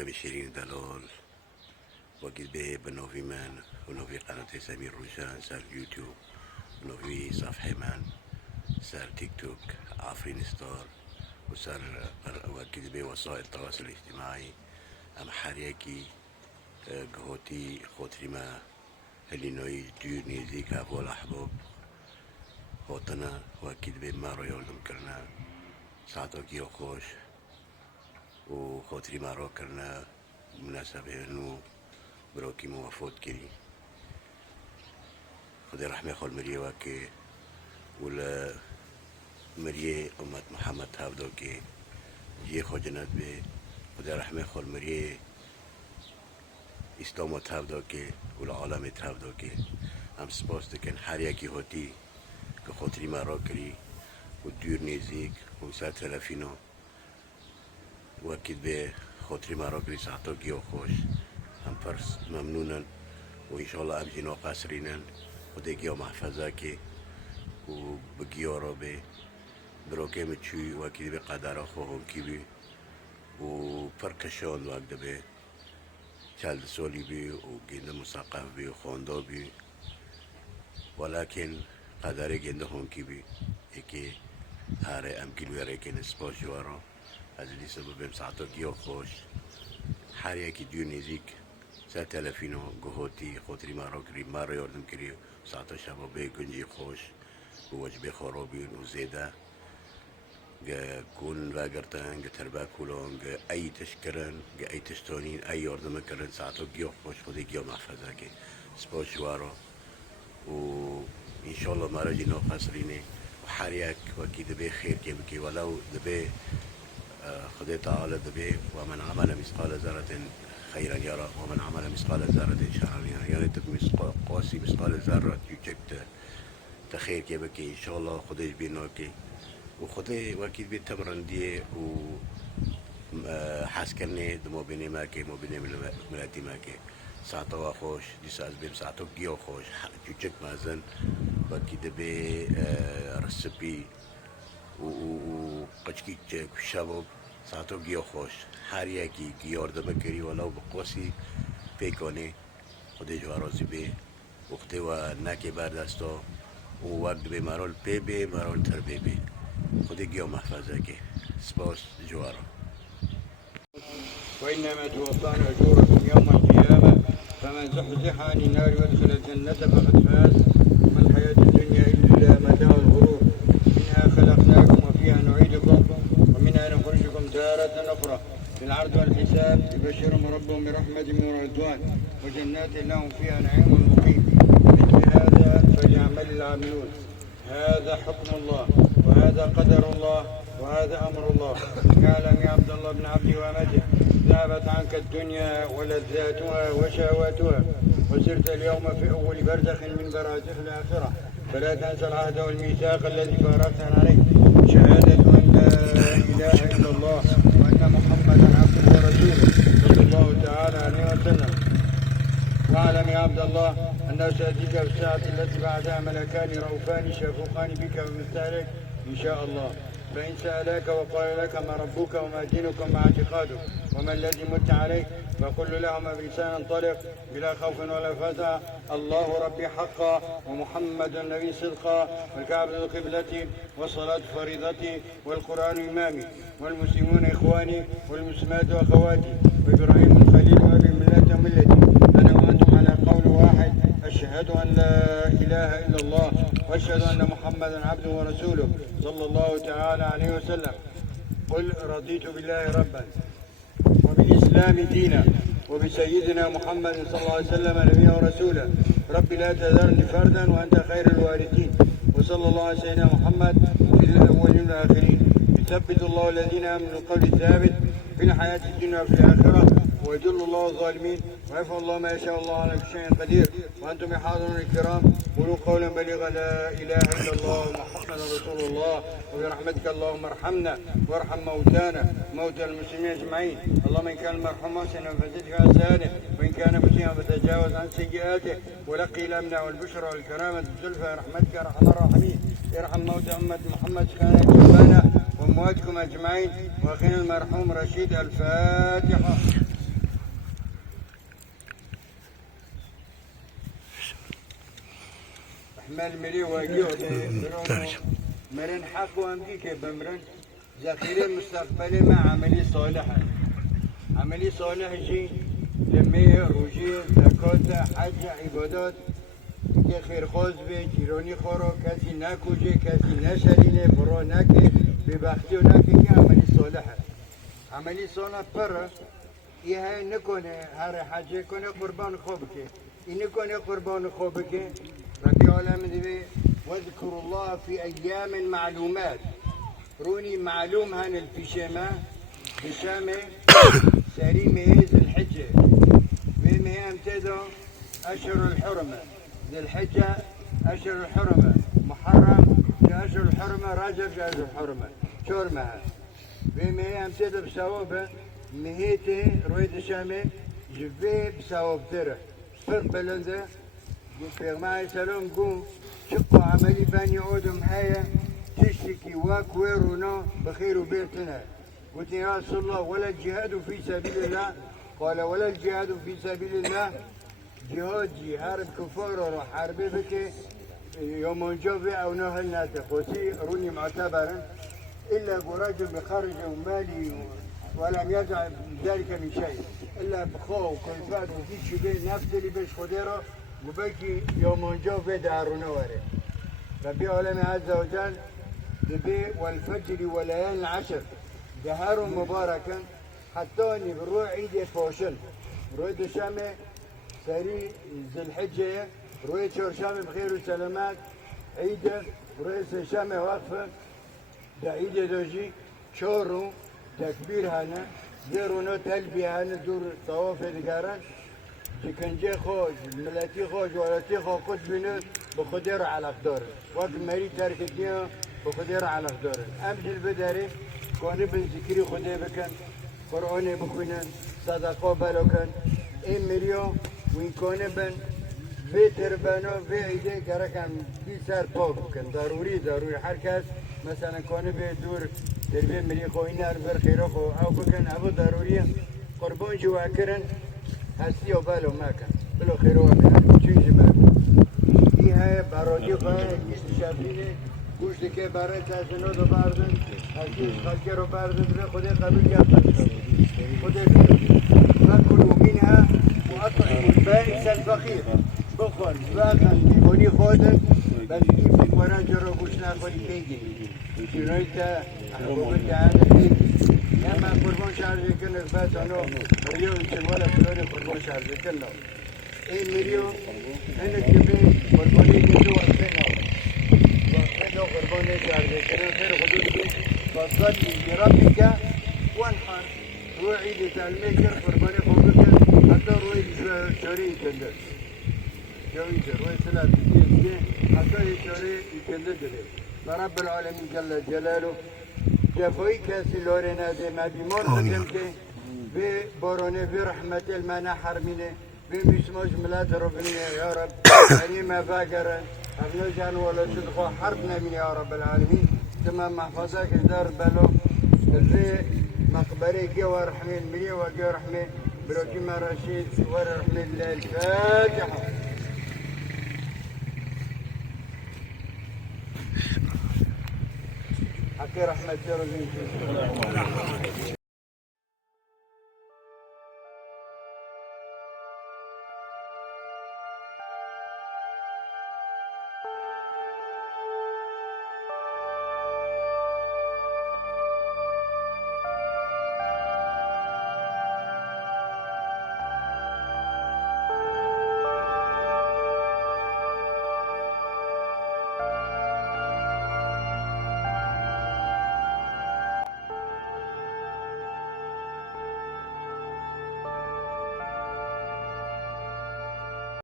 أنا بشيرين دلول وقت بيه بنوفي مان ونوفي قناة سمير روشان سار يوتيوب ونوفي صفحة مان سار تيك توك عفرين ستار وصار وقت بيه وسائل التواصل الاجتماعي أم حريكي قهوتي خوتري ما اللي نوي دير نيزيك هافو الأحباب خوتنا وقت بيه ما رو يولدم كرنا ساعتو كيو خوش وخوتري ما رو كرنا مناسبة انو بروكي موافوت كري خدي رحمة خول مريه واكي ولا مريه أمة محمد هابدو كي جي خو جنات بي خدي رحمة خول مريه إسلام هابدو كي ولا عالم هابدو كي هم سپاس دكن حريا كي هوتي كخوتري ما رو كري ودير نيزيك وسات تلفينو واكيد بي خوتري ما رو كري ساعتو كيو خوش هم فرس ممنونا وإن شاء الله أبجينو قاسرينا وديجيو محفظاكي وبجيو روبي بروكي متشوي واكيد بقدر أخوهم كيبي وبركشون واكد بي شال سولي بي وجند مثقف بي وخوندو بي ولكن قدر جندهم كيبي إكي هاري أم كيلو يريكين سبوش جوارو هذا اللي سبب مساعدو جيو خوش حاريا كي ديو نيزيك سا تلفينو قهوتي خوتري ما روكري مارو يوردم كريو ساعتو شبابي كنجي خوش ووجبي خوروبين وزيدا كون واقرتان تربا كولون اي تشكرن اي تشتونين اي يوردم كرن ساعتو جيو خوش خودي جيو محفظاكي سبوش شوارو وإن شاء الله ما رجي نو قصريني وحاريك وكيد بي خير كي بكي ولو دبي خدي تعالى دبي ومن عمل مثقال ذرة خيرا يرى ومن عمل مثقال ذرة شرا يرى يعني تك قاسي مثقال ذرة يجيك تخير كي بكي إن شاء الله خديش بينوكي وخدي وكيد بيتمرن دي و حاسكني دمو بيني ماكي مو بيني ملاتي ماكي ساعتو خوش دي ساز بيم ساعتو جيو خوش يجيك مازن وكيد بي رسبي و قشكي شباب ساعتو گیو خوش هر یکی گیاردمه کری ولو بقوسی پیکانی خودی جوارازی بی وقتی و نکی بردستا و وقت بی مرال پی بی مرال تر بی بی خودی گیو محفظه که سپاس جوارا وإنما توفون أجوركم يوم القيامة فمن زحزح عن النار وادخل الجنة فقد فاز ما الحياة الدنيا إلا متاع الغرور منها خلقناكم وفيها نعيدكم ومنها نخرجكم تارة أخرى في العرض والحساب يبشرهم ربهم برحمة ورضوان وجنات لهم فيها نعيم مقيم مثل هذا فليعمل العاملون هذا حكم الله وهذا قدر الله وهذا أمر الله اعلم يا عبد الله بن عبد وامته ذهبت عنك الدنيا ولذاتها وشهواتها وسرت اليوم في أول برزخ من برازخ الآخرة فلا تنسى العهد والميثاق الذي فارقتنا عليه شهادة أن لا إله إلا الله وأن محمدا عبده ورسوله صلى الله تعالى عليه وسلم واعلم يا عبد الله أنه سيأتيك في الساعة التي بعدها ملكان رؤوفان شفوقان بك ومثالك إن شاء الله فإن سألاك وقال لك ما ربك وما دينك وما اعتقادك وما الذي مت عليه فقل لهما بلسان طلق بلا خوف ولا فزع الله ربي حقا ومحمد النبي صدقا والكعبة قبلتي والصلاة فريضتي والقرآن إمامي والمسلمون إخواني والمسلمات أخواتي وإبراهيم الخليل وأبي ملة ملتي أنا وأنتم على قول واحد أشهد أن لا إله إلا الله وأشهد أن محمدا عبده ورسوله صلى الله تعالى عليه وسلم قل رضيت بالله ربا وبالإسلام دينا وبسيدنا محمد صلى الله عليه وسلم نبيا ورسولا رب لا تذرني فردا وأنت خير الوارثين وصلى الله على سيدنا محمد في الأولين والآخرين يثبت الله الذين آمنوا القول الثابت في الحياة الدنيا وفي الآخرة ويذل الله الظالمين ويفعل الله ما يشاء الله على كل شيء قدير وأنتم يا حاضرون الكرام قولوا قولا بليغا لا إله إلا الله محمد رسول الله وبرحمتك اللهم ارحمنا وارحم موتانا موتى المسلمين أجمعين اللهم إن كان المرحوم محسنا فزد في أحسانه وإن كان مسيئا فتجاوز عن سيئاته ولقي الأمن والبشرى والكرامة الزلفى رحمتك يا أرحم الراحمين ارحم موتى أمة محمد كان يكفانا وأمواتكم أجمعين وأخينا المرحوم رشيد الفاتحة. مال مري واجيو مرن حق وامديك بمرن ذخيرة مستقبلي مع عملي صالحة عملي صالح جي لمي روجي زكاة حج عبادات که خیرخواست به جیرانی خورا کسی نکوجه کسی نشرینه برا نکه به بختی و نکه که عملی صالحه عملی صالح پر یه نکنه هر حجه کنه قربان خوب که این نکنه قربان خوب که ربی عالم دیوه وذكر الله في أيام معلومات روني معلوم هن البيشامة بشامة سريمة ذي الحجة بما امتدى أشهر الحرمة ذي الحجة أشهر الحرمة محرم أشهر الحرمة رجب أشهر الحرمة شورمها بما امتدى بسوابه مهيته رويد الشامة جبه بسواب تره فرق بلنده پیغمبر سلام گو شقوا عملي بني آدم هيا تشتكي وكويرونا بخير وبيرتنا قلت يا رسول الله ولا الجهاد في سبيل الله قال ولا الجهاد في سبيل الله جهاد حرب كفار ولا حرب بك يوم جوفي او نهل ناتقوسي روني معتبرا الا رجل بخرج مالي ولم يدع ذلك من شيء الا بخوف وكلفات وفي شيء نفس اللي بيش خديره وبكي يوم جوفي دارونا وري ربي عالم عز وجل دبي والفجر وليالي العشر دهار مباركا حتى اني بروح عيد فوشن روح الشامي سري ذي الحجة روح شامي بخير وسلامات عيد روح الشامي واقفة دا عيد دوجي شورو تكبير هنا زيرونو تلبية هنا دور طواف دقارن شکنجه خوش ملتی خوش ولتی خوش خود بینه بخودر على خدار وقت مری ترک دنیا بخودر على خدار امجل بداره کنه بن ذکری خوده بکن قرآن بخونن صدقه بلکن این مریو وین کنه بن به تربنا به ایده گرکن بی سر پاک بکن ضروری هر کس مثلا کنه به دور تربیه مری خوی نر بر خیره خو او بکن او ضروریه قربان جوا کرن هستی و بالو مکن بلو خیرو مکن چیزی مکن این های برادی خواهی گیست شبینه گوشتی که برای تحسینو رو بردن هستی خلقه رو بردن به خود قبول گفتن خود فکلو منها و اطعم البائس الفقیر بخور واقعا دیوانی خودن بس این فکران جرا گوش نخوری کیگی چیزایی تا احبابت دهانه کیگی اما قربان شارژ کنه بس آنو مریو چنوالا فلان قربان شارژ کنه این مریو اینه که به قربانی که تو وقتنا قربانی شارژ کنه خیر خودو دیگه فصلی بربک وانحر روی عید تعلمه کر قربانی خودو کر حتی روی شوری کندر جوی کر روی سلام دیگه حتی شوری کندر داره رب العالمین جل جلاله جفایی کسی لاره نده ما بیمار بودم که به بارانه به رحمت المنع حرمینه به میسماج ملت رو بینه یا رب یعنی ما فاکرن ابنو جان ولا صدقا حرب نمینه یا رب العالمین تمام محفظه که در بلو به مقبره گی و رحمین منی و گی رحمین بروکی ما رشید و رحمین الفاتحه حكي رحمة الله